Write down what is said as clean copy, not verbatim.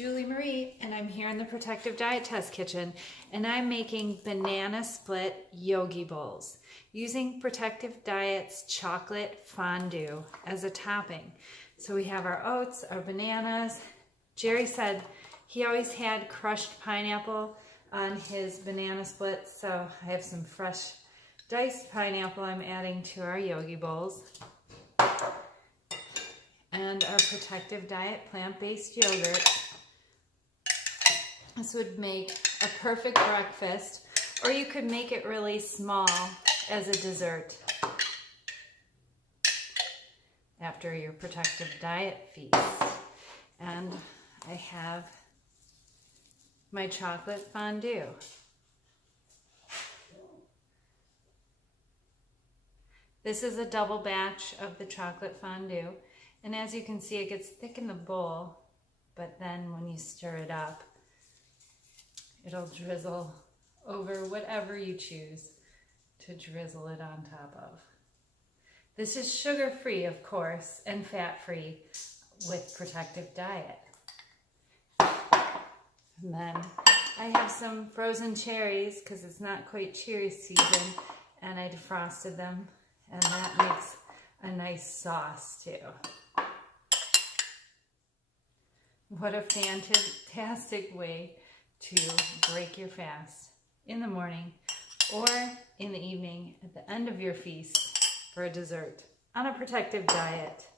Julie Marie, and I'm here in the Protective Diet Test Kitchen, and I'm making banana split Yogi Bowls using Protective Diet's chocolate fondue as a topping. So we have our oats, our bananas. Jerry said he always had crushed pineapple on his banana splits, so I have some fresh diced pineapple I'm adding to our Yogi Bowls. And our Protective Diet plant-based yogurt. This would make a perfect breakfast, or you could make it really small as a dessert after your Protective Diet feast. And I have my chocolate fondue. This is a double batch of the chocolate fondue, and as you can see, it gets thick in the bowl, but then when you stir it up, it'll drizzle over whatever you choose to drizzle it on top of. This is sugar-free, of course, and fat-free with Protective Diet. And then I have some frozen cherries because it's not quite cherry season, and I defrosted them, and that makes a nice sauce too. What a fantastic way to break your fast in the morning or in the evening at the end of your feast for a dessert on a Protective Diet.